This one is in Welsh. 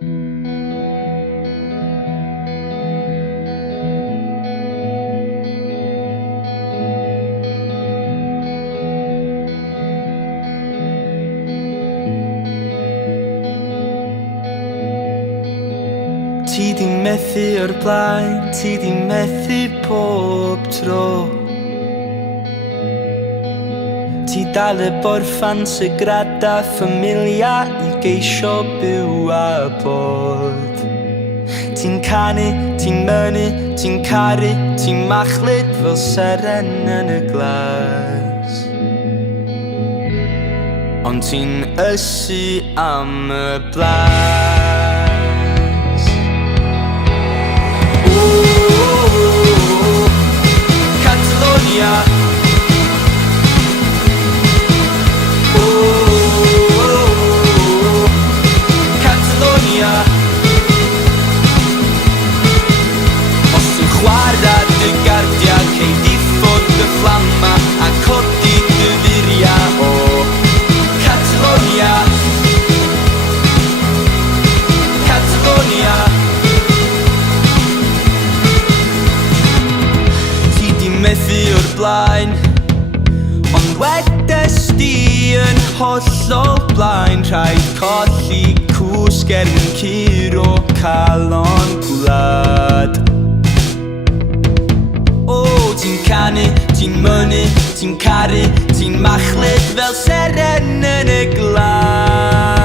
Ti di methu o'r blaen, ti di methu pob tro. Ti dal y borffan sygrada ffamilia I geisio byw a bod. Ti'n canu, ti'n mynnu, ti'n caru, ti'n machlud fel seren yn y glas. Ond ti'n ysu am y blas. Catalunya. Catalunya. Os ti'n chwarae dy gardia, cei diffod dy fflama a codi dy furia o Catalunya. Catalunya. Ti di methu o'r blaen, ond wedes di yn hollol blaen. Rhaid colli cwsg curo calon gwlad. O, ti'n canu, ti'n mynnu, ti'n caru, ti'n machlud fel seren yn y glas.